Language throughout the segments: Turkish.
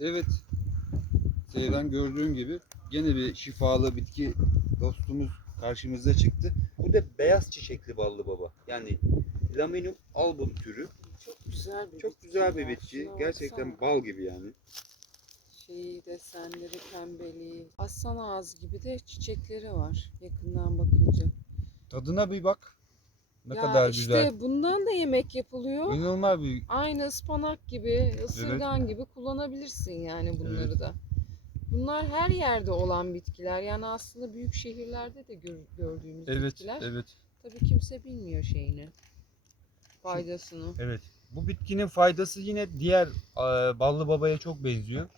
Evet. Seyran gördüğün gibi gene bir şifalı bitki dostumuz karşımıza çıktı. Bu da beyaz çiçekli ballı baba. Yani Laminum album türü. Çok güzel bir Çok bitki güzel bir ya. bitki. Şuna Gerçekten baksana. bal gibi yani. Şeyi desenleri pembeliği. Aslan ağzı gibi de çiçekleri var yakından bakınca. Tadına bir bak. Ne ya kadar işte güzel. bundan da yemek yapılıyor. İnanılmaz bir Aynı ıspanak gibi, ısırgan gibi kullanabilirsin yani bunları Evet. da. Bunlar her yerde olan bitkiler. Yani aslında büyük şehirlerde de gör- gördüğümüz Evet, bitkiler. evet. Tabii kimse bilmiyor şeyini. Faydasını. Evet. Bu bitkinin faydası yine diğer e, ballı babaya çok benziyor.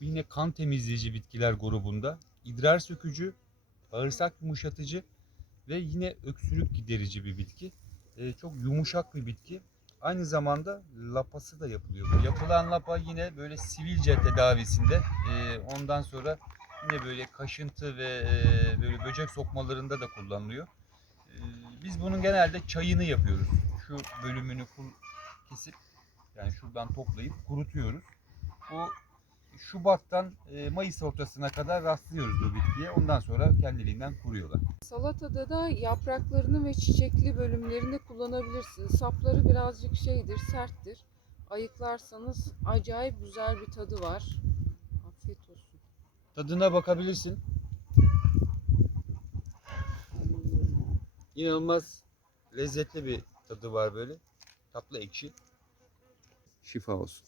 Yine kan temizleyici bitkiler grubunda. İdrar sökücü, bağırsak yumuşatıcı ve yine öksürük giderici bir bitki. E, çok yumuşak bir bitki. Aynı zamanda lapası da yapılıyor. Bu yapılan lapa yine böyle sivilce tedavisinde. e, ondan sonra yine böyle kaşıntı ve e, böyle böcek sokmalarında da kullanılıyor. E, biz bunun genelde çayını yapıyoruz. Şu bölümünü kesip yani şuradan toplayıp kurutuyoruz. Bu Şubat'tan e, Mayıs ortasına kadar rastlıyoruz bu bitkiye. Ondan sonra kendiliğinden kuruyorlar. Salatada da yapraklarını ve çiçekli bölümlerini kullanabilirsiniz. Sapları birazcık şeydir, serttir. Ayıklarsanız acayip güzel bir tadı var. Afiyet olsun. Tadına bakabilirsin. İnanılmaz lezzetli bir tadı var böyle. Tatlı ekşi. Şifa olsun.